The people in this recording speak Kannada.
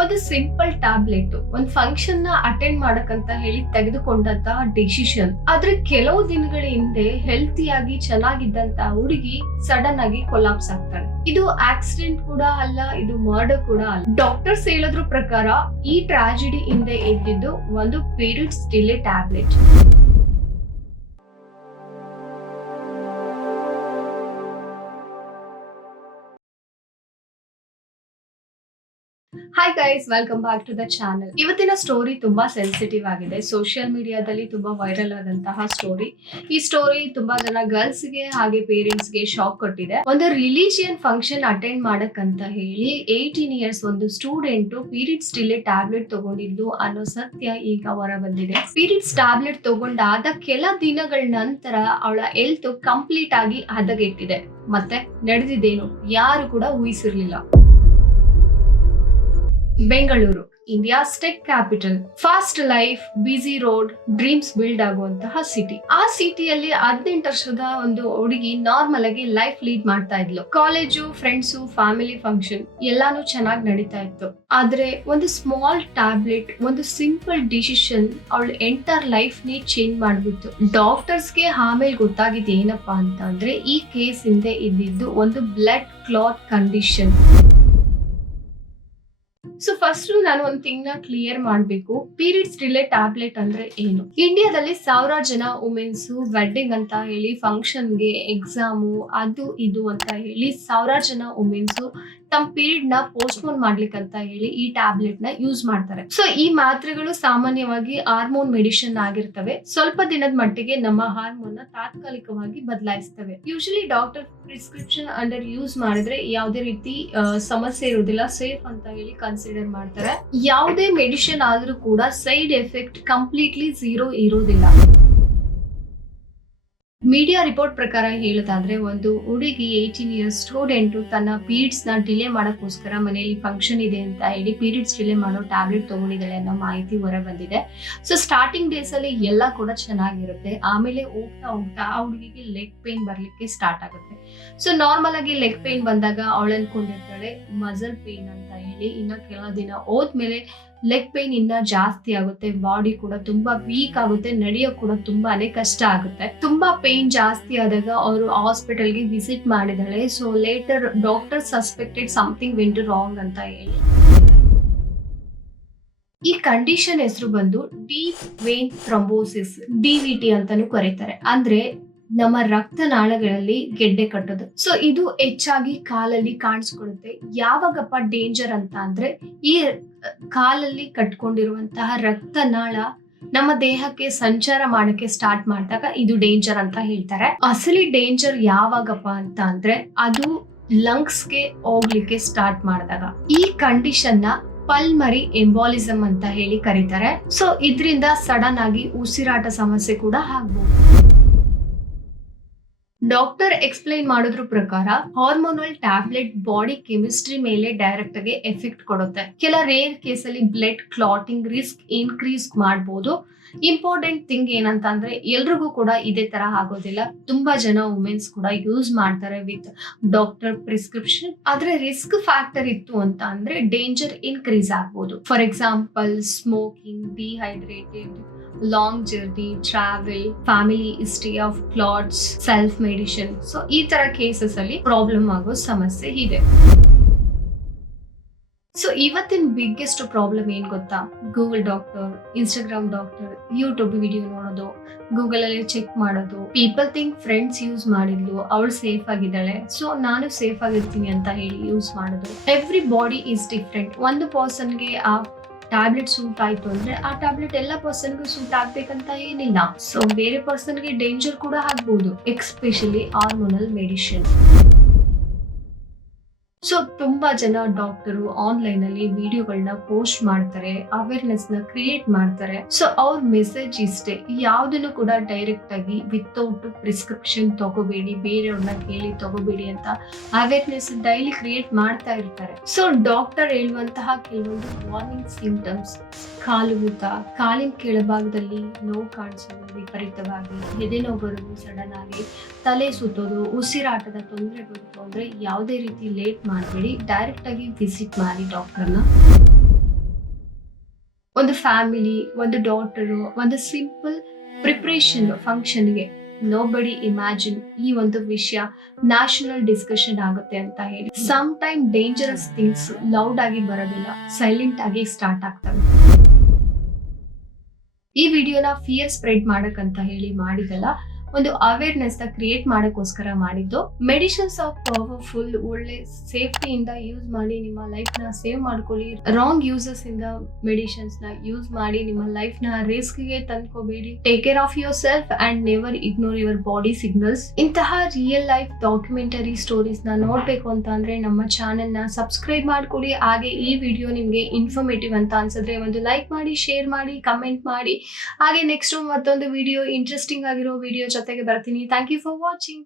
ಒಂದು ಸಿಂಪಲ್ ಟ್ಯಾಬ್ಲೆಟ್ ಒಂದು ಫಂಕ್ಷನ್ ನ ಅಟೆಂಡ್ ಮಾಡಕಂತ ಹೇಳಿ ತೆಗೆದುಕೊಂಡಂತಹ ಡಿಸಿಷನ್ ಆದ್ರೆ ಕೆಲವು ದಿನಗಳ ಹಿಂದೆ ಹೆಲ್ತಿಯಾಗಿ ಚೆನ್ನಾಗಿದ್ದಂತ ಹುಡುಗಿ ಸಡನ್ ಆಗಿ ಕೊಲಾಪ್ಸ್ ಆಗ್ತಾಳೆ. ಇದು ಆಕ್ಸಿಡೆಂಟ್ ಕೂಡ ಅಲ್ಲ, ಇದು ಮರ್ಡರ್ ಕೂಡ ಅಲ್ಲ. ಡಾಕ್ಟರ್ಸ್ ಹೇಳೋದ್ರ ಪ್ರಕಾರ ಈ ಟ್ರಾಜಿಡಿ ಹಿಂದೆ ಇದ್ದಿದ್ದು ಒಂದು periods delay tablet. Hi guys, welcome back to the channel. ಇವತ್ತಿನ ಸ್ಟೋರಿ ತುಂಬಾ ಸೆನ್ಸಿಟಿವ್ ಆಗಿದೆ. ಸೋಷಿಯಲ್ ಮೀಡಿಯಾದಲ್ಲಿ ತುಂಬಾ ವೈರಲ್ ಆದಂತಹ ಸ್ಟೋರಿ. ಈ ಸ್ಟೋರಿ ತುಂಬಾ ಜನ ಗರ್ಲ್ಸ್ ಗೆ ಹಾಗೆ ಪೇರೆಂಟ್ಸ್ ಗೆ ಶಾಕ್ ಕೊಟ್ಟಿದೆ. ಒಂದು ರಿಲಿಜಿಯನ್ ಫಂಕ್ಷನ್ ಅಟೆಂಡ್ ಮಾಡಕ್ಕಂತ ಹೇಳಿ 18 ಇಯರ್ಸ್ ಒಂದು ಸ್ಟೂಡೆಂಟ್ ಪೀರಿಯಡ್ಸ್ ಡಿಲೇ ಟ್ಯಾಬ್ಲೆಟ್ ತಗೊಂಡಿದ್ದು ಅನ್ನೋ ಸತ್ಯ ಈಗ ಹೊರ ಬಂದಿದೆ. ಪೀರಿಯಡ್ಸ್ ಟ್ಯಾಬ್ಲೆಟ್ ತಗೊಂಡಾದ ಕೆಲ ದಿನಗಳ ನಂತರ ಅವಳ ಹೆಲ್ತ್ ಕಂಪ್ಲೀಟ್ ಆಗಿ ಹದಗೆಟ್ಟಿದೆ. ಮತ್ತೆ ನಡೆದಿದ್ದೇನು ಯಾರು ಕೂಡ ಊಹಿಸಿರ್ಲಿಲ್ಲ. Bengaluru, India's tech capital, fast life, busy road, dreams build ಆಗುವಂತಹ ಸಿಟಿ. ಆ ಸಿಟಿಯಲ್ಲಿ 18 ವರ್ಷದ ಒಂದು ಹುಡುಗಿ ನಾರ್ಮಲ್ ಆಗಿ ಲೈಫ್ ಲೀಡ್ ಮಾಡ್ತಾ ಇದ್ಲು. ಕಾಲೇಜು, ಫ್ರೆಂಡ್ಸು, ಫ್ಯಾಮಿಲಿ ಫಂಕ್ಷನ್ ಎಲ್ಲಾನು ಚೆನ್ನಾಗಿ ನಡೀತಾ ಇತ್ತು. ಆದ್ರೆ ಒಂದು ಸ್ಮಾಲ್ ಟ್ಯಾಬ್ಲೆಟ್, ಒಂದು ಸಿಂಪಲ್ ಡಿಸಿಷನ್ ಅವಳ ಎಂಟರ್ ಲೈಫ್ ನೇ ಚೇಂಜ್ ಮಾಡ್ಬಿಟ್ಟು. ಡಾಕ್ಟರ್ಸ್ಗೆ ಆಮೇಲೆ ಗೊತ್ತಾಗಿದ್ದು ಏನಪ್ಪಾ ಅಂತ ಅಂದ್ರೆ ಈ ಕೇಸ್ ಹಿಂದೆ ಇದ್ದಿದ್ದು ಒಂದು blood clot condition. So first ನಾನು ಒಂದು ಥಿಂಗ್ ನ ಕ್ಲಿಯರ್ ಮಾಡ್ಬೇಕು. ಪೀರಿಯಡ್ಸ್ ಡಿಲೇ ಟ್ಯಾಬ್ಲೆಟ್ ಅಂದ್ರೆ ಏನು? ಇಂಡಿಯಾದಲ್ಲಿ ಸಾವಿರಾರು ಜನ ವುಮೆನ್ಸ್ ವೆಡ್ಡಿಂಗ್ ಅಂತ ಹೇಳಿ, ಫಂಕ್ಷನ್ಗೆ, ಎಕ್ಸಾಮು, ಅದು ಇದು ಅಂತ ಹೇಳಿ ಸಾವಿರಾರು ಜನ ವುಮೆನ್ಸ್ ತಮ್ಮ ಪೀರಿಯಡ್ ನ ಪೋಸ್ಟ್ಪೋನ್ ಮಾಡ್ಲಿಕ್ಕೆ ಅಂತ ಹೇಳಿ ಈ ಟ್ಯಾಬ್ಲೆಟ್ ನ ಯೂಸ್ ಮಾಡ್ತಾರೆ. ಸೊ ಈ ಮಾತ್ರೆಗಳು ಸಾಮಾನ್ಯವಾಗಿ ಹಾರ್ಮೋನ್ ಮೆಡಿಸಿನ್ ಆಗಿರ್ತವೆ. ಸ್ವಲ್ಪ ದಿನದ ಮಟ್ಟಿಗೆ ನಮ್ಮ ಹಾರ್ಮೋನ್ ನ ತಾತ್ಕಾಲಿಕವಾಗಿ ಬದಲಾಯಿಸ್ತವೆ. Usually doctor prescription under use ಮಾಡಿದ್ರೆ ಯಾವುದೇ ರೀತಿ ಸಮಸ್ಯೆ ಇರುವುದಿಲ್ಲ, ಸೇಫ್ ಅಂತ ಹೇಳಿ ಕನ್ಸಿಡರ್ ಮಾಡ್ತಾರೆ. ಯಾವುದೇ ಮೆಡಿಸಿನ್ ಆದ್ರೂ ಕೂಡ ಸೈಡ್ ಎಫೆಕ್ಟ್ ಕಂಪ್ಲೀಟ್ಲಿ ಝೀರೋ ಇರೋದಿಲ್ಲ. ಮೀಡಿಯಾ ರಿಪೋರ್ಟ್ ಪ್ರಕಾರ ಹೇಳೋದಾದ್ರೆ ಒಂದು ಹುಡುಗಿ 18 ಇಯರ್ಸ್ ಸ್ಟೂಡೆಂಟ್ ತನ್ನ ಪೀರಿಯಡ್ಸ್ ನ ಡಿಲೇ ಮಾಡಕ್ಕೋಸ್ಕರ ಮನೆಯಲ್ಲಿ ಫಂಕ್ಷನ್ ಇದೆ ಅಂತ ಹೇಳಿ ಪೀರಿಯಡ್ಸ್ ಡಿಲೇ ಮಾಡೋ ಟ್ಯಾಬ್ಲೆಟ್ ತಗೊಂಡಿದ್ದಾಳೆ ಅನ್ನೋ ಮಾಹಿತಿ ಹೊರ ಬಂದಿದೆ. ಸೊ ಸ್ಟಾರ್ಟಿಂಗ್ ಡೇಸ್ ಅಲ್ಲಿ ಎಲ್ಲ ಕೂಡ ಚೆನ್ನಾಗಿರುತ್ತೆ. ಆಮೇಲೆ ಹೋಗ್ತಾ ಹೋಗ್ತಾ ಆ ಹುಡುಗಿಗೆ ಲೆಗ್ ಪೇನ್ ಬರ್ಲಿಕ್ಕೆ ಸ್ಟಾರ್ಟ್ ಆಗುತ್ತೆ. ಸೊ ನಾರ್ಮಲ್ ಆಗಿ ಲೆಗ್ ಪೇನ್ ಬಂದಾಗ ಅವಳು ಅನ್ಕೊಂಡಿರ್ತಾಳೆ ಮಸಲ್ ಪೇನ್ ಅಂತ ಹೇಳಿ. ಇನ್ನ ಕೆಲ ದಿನ ಹೋದ್ಮೇಲೆ ಲೆಗ್ ಪೇನ್ ಇನ್ನ ಜಾಸ್ತಿ ಆಗುತ್ತೆ, ಬಾಡಿ ಕೂಡ ತುಂಬಾ ವೀಕ್ ಆಗುತ್ತೆ, ನಡೆಯೋಕ್ ಕೂಡ ತುಂಬಾನೇ ಕಷ್ಟ ಆಗುತ್ತೆ. ತುಂಬಾ ಪೇನ್ ಜಾಸ್ತಿ ಆದಾಗ ಅವರು ಹಾಸ್ಪಿಟಲ್ಗೆ ವಿಸಿಟ್ ಮಾಡಿದಾಳೆ. So later doctor suspected something went wrong ಅಂತ ಹೇಳಿ. ಈ ಕಂಡೀಷನ್ ಹೆಸರು ಬಂದು ಡೀಪ್ ವೇನ್ ಥ್ರಂಬೋಸಿಸ್, DVT ಅಂತಾನು ಕರೀತಾರೆ. ಅಂದ್ರೆ ನಮ್ಮ ರಕ್ತನಾಳಗಳಲ್ಲಿ ಗೆಡ್ಡೆ ಕಟ್ಟೋದು. ಸೊ ಇದು ಹೆಚ್ಚಾಗಿ ಕಾಲಲ್ಲಿ ಕಾಣಿಸ್ಕೊಳ್ಳುತ್ತೆ. ಯಾವಾಗಪ್ಪ ಡೇಂಜರ್ ಅಂತ ಅಂದ್ರೆ ಈ ಕಾಲಲ್ಲಿ ಕಟ್ಕೊಂಡಿರುವಂತಹ ರಕ್ತನಾಳ ನಮ್ಮ ದೇಹಕ್ಕೆ ಸಂಚಾರ ಮಾಡಕ್ಕೆ ಸ್ಟಾರ್ಟ್ ಮಾಡಿದಾಗ ಇದು ಡೇಂಜರ್ ಅಂತ ಹೇಳ್ತಾರೆ. ಅಸಲಿ ಡೇಂಜರ್ ಯಾವಾಗಪ್ಪ ಅಂತ ಅಂದ್ರೆ ಅದು ಲಂಗ್ಸ್ಗೆ ಹೋಗ್ಲಿಕ್ಕೆ ಸ್ಟಾರ್ಟ್ ಮಾಡಿದಾಗ. ಈ ಕಂಡೀಷನ್ ನ ಪಲ್ಮರಿ ಎಂಬಾಲಿಸಮ್ ಅಂತ ಹೇಳಿ ಕರೀತಾರೆ. ಸೊ ಇದರಿಂದ ಸಡನ್ ಆಗಿ ಉಸಿರಾಟ ಸಮಸ್ಯೆ ಕೂಡ ಆಗ್ಬಹುದು. ಡಾಕ್ಟರ್ ಎಕ್ಸ್ಪ್ಲೈನ್ ಮಾಡೋದ್ರ ಪ್ರಕಾರ ಹಾರ್ಮೋನಲ್ ಟ್ಯಾಬ್ಲೆಟ್ ಬಾಡಿ ಕೆಮಿಸ್ಟ್ರಿ ಮೇಲೆ ಡೈರೆಕ್ಟ್ ಆಗಿ ಎಫೆಕ್ಟ್ ಕೊಡುತ್ತೆ. ಕೆಲ ರೇರ್ ಕೇಸಲ್ಲಿ ಬ್ಲಡ್ ಕ್ಲಾಟಿಂಗ್ ರಿಸ್ಕ್ ಇನ್ಕ್ರೀಸ್ ಮಾಡಬಹುದು. ಇಂಪಾರ್ಟೆಂಟ್ ಥಿಂಗ್ ಏನಂತ ಅಂದ್ರೆ ಎಲ್ರಿಗೂ ಕೂಡ ಇದೇ ತರ ಆಗೋದಿಲ್ಲ. ತುಂಬಾ ಜನ ವುಮೆನ್ಸ್ ಕೂಡ ಯೂಸ್ ಮಾಡ್ತಾರೆ ವಿತ್ ಡಾಕ್ಟರ್ ಪ್ರಿಸ್ಕ್ರಿಪ್ಷನ್. ಆದ್ರೆ ರಿಸ್ಕ್ ಫ್ಯಾಕ್ಟರ್ ಇತ್ತು ಅಂತ ಅಂದ್ರೆ ಡೇಂಜರ್ ಇನ್ಕ್ರೀಸ್ ಆಗ್ಬೋದು. For example smoking, dehydrated, long journey, travel, family history of clots, self medicine. So ಈ ತರ ಕೇಸಸ್ ಅಲ್ಲಿ ಪ್ರಾಬ್ಲಮ್ ಆಗೋ ಸಮಸ್ಯೆ ಇದೆ. ಸೊ ಇವತ್ತಿನ ಬಿಗ್ಗೆಸ್ಟ್ ಪ್ರಾಬ್ಲಮ್ ಏನ್ ಗೊತ್ತಾ? Google doctor, Instagram doctor, YouTube video ನೋಡೋದು, ಗೂಗಲ್ ಅಲ್ಲಿ ಚೆಕ್ ಮಾಡೋದು. ಪೀಪಲ್ ಥಿಂಕ್ ಫ್ರೆಂಡ್ಸ್ ಯೂಸ್ ಮಾಡಿದ್ಲು, ಅವಳು ಸೇಫ್ ಆಗಿದ್ದಾಳೆ, ಸೊ ನಾನು ಸೇಫ್ ಆಗಿರ್ತೀನಿ ಅಂತ ಹೇಳಿ ಯೂಸ್ ಮಾಡೋದು. Every body is different. ಒಂದು ಪರ್ಸನ್ಗೆ ಆ ಟ್ಯಾಬ್ಲೆಟ್ ಸೂಟ್ ಆಯ್ತು ಅಂದ್ರೆ ಆ ಟ್ಯಾಬ್ಲೆಟ್ ಎಲ್ಲ ಪರ್ಸನ್ಗೂ ಸೂಟ್ ಆಗ್ಬೇಕಂತ ಏನಿಲ್ಲ. ಸೊ ಬೇರೆ ಪರ್ಸನ್ಗೆ ಡೇಂಜರ್ ಕೂಡ ಆಗ್ಬಹುದು, ಎಕ್ಸ್ಪೆಷಲಿ ಹಾರ್ಮೋನಲ್ ಮೆಡಿಸಿನ್. ಸೊ ತುಂಬಾ ಜನ ಡಾಕ್ಟರು ಆನ್ಲೈನ್ ಅಲ್ಲಿ ವಿಡಿಯೋಗಳನ್ನ ಪೋಸ್ಟ್ ಮಾಡ್ತಾರೆ, ಅವೇರ್ನೆಸ್ ನ ಕ್ರಿಯೇಟ್ ಮಾಡ್ತಾರೆ. ಸೊ ಅವ್ರ ಮೆಸೇಜ್ ಇಷ್ಟೇ, ಯಾವ್ದನ್ನು ಕೂಡ ಡೈರೆಕ್ಟ್ ಆಗಿ ವಿತೌಟ್ ಪ್ರಿಸ್ಕ್ರಿಪ್ಷನ್ ತಗೋಬೇಡಿ, ಬೇರೆಯವ್ರನ್ನ ಕೇಳಿ ತಗೋಬೇಡಿ ಅಂತ ಅವೇರ್ನೆಸ್ ಡೈಲಿ ಕ್ರಿಯೇಟ್ ಮಾಡ್ತಾ ಇರ್ತಾರೆ. ಸೊ ಡಾಕ್ಟರ್ ಹೇಳುವಂತಹ ಕೆಲವೊಂದು ವಾರ್ನಿಂಗ್ ಸಿಂಪ್ಟಮ್ಸ್: ಕಾಲು ಊತ, ಕಾಲಿನ ಕೆಳಭಾಗದಲ್ಲಿ ನೋವು ಕಾಣಿಸೋದು ವಿಪರೀತವಾಗಿ, ಎದೆ ನೋವು ಬರೋದು ಸಡನ್ ಆಗಿ, ತಲೆ ಸುತ್ತೋದು, ಉಸಿರಾಟದ ತೊಂದರೆ ಬಂತು ಅಂದ್ರೆ ಯಾವುದೇ ರೀತಿ ಲೇಟ್ ಮಾಡಬೇಡಿ, ಡೈರೆಕ್ಟ್ ಆಗಿ ವಿಸಿಟ್ ಮಾಡಿ ಡಾಕ್ಟರ್ನ. ಒಂದು ಫ್ಯಾಮಿಲಿ, ಒಂದು ಡಾಟರು, ಒಂದು ಸಿಂಪಲ್ ಪ್ರಿಪ್ರೇಷನ್ ಫಂಕ್ಷನ್ಗೆ ನೋಬಡಿ ಇಮ್ಯಾಜಿನ್ ಈ ಒಂದು ವಿಷಯ ನ್ಯಾಷನಲ್ ಡಿಸ್ಕಷನ್ ಆಗುತ್ತೆ ಅಂತ ಹೇಳಿ. Some time dangerous things loud ಆಗಿ ಬರೋದಿಲ್ಲ, ಸೈಲೆಂಟ್ ಆಗಿ ಸ್ಟಾರ್ಟ್ ಆಗ್ತವೆ. ಈ ವಿಡಿಯೋನ ಫಿಯರ್ ಸ್ಪ್ರೆಡ್ ಮಾಡಕ್ಕಂತ ಹೇಳಿ ಮಾಡಿದಲ್ಲ, ಒಂದು ಅವೇರ್ನೆಸ್ ನ ಕ್ರಿಯೇಟ್ ಮಾಡಕ್ಕೋಸ್ಕರ ಮಾಡಿದ್ದು. ಮೆಡಿಸಿನ್ಸ್ ಆಫ್ ಪವರ್ಫುಲ್, ಒಳ್ಳೆ ಸೇಫ್ಟಿಯಿಂದ ಯೂಸ್ ಮಾಡಿ ನಿಮ್ಮ ಲೈಫ್ ನ ಸೇವ್ ಮಾಡ್ಕೊಳ್ಳಿ. ರಾಂಗ್ ಯೂಸಸ್ ಇಂದ ಮೆಡಿಸಿನ್ಸ್ ನ ಯೂಸ್ ಮಾಡಿ ನಿಮ್ಮ ಲೈಫ್ ನ ರಿಸ್ಕ್ ಗೆ ತಂದ್ಕೋಬೇಡಿ. Take care of yourself and never ignore your body signals. ಇಂತಹ ರಿಯಲ್ ಲೈಫ್ ಡಾಕ್ಯುಮೆಂಟರಿ ಸ್ಟೋರೀಸ್ ನ ನೋಡ್ಬೇಕು ಅಂತ ಅಂದ್ರೆ ನಮ್ಮ ಚಾನೆಲ್ ನ ಸಬ್ಸ್ಕ್ರೈಬ್ ಮಾಡ್ಕೊಳ್ಳಿ. ಹಾಗೆ ಈ ವಿಡಿಯೋ ನಿಮ್ಗೆ ಇನ್ಫಾರ್ಮೇಟಿವ್ ಅಂತ ಅನ್ಸಿದ್ರೆ ಒಂದು ಲೈಕ್ ಮಾಡಿ, ಶೇರ್ ಮಾಡಿ, ಕಮೆಂಟ್ ಮಾಡಿ. ಹಾಗೆ ನೆಕ್ಸ್ಟ್ ಮತ್ತೊಂದು ವಿಡಿಯೋ, ಇಂಟ್ರೆಸ್ಟಿಂಗ್ ಆಗಿರೋ ವಿಡಿಯೋ ಜೊತೆಗೆ ಬರ್ತೀನಿ. Thank you for watching.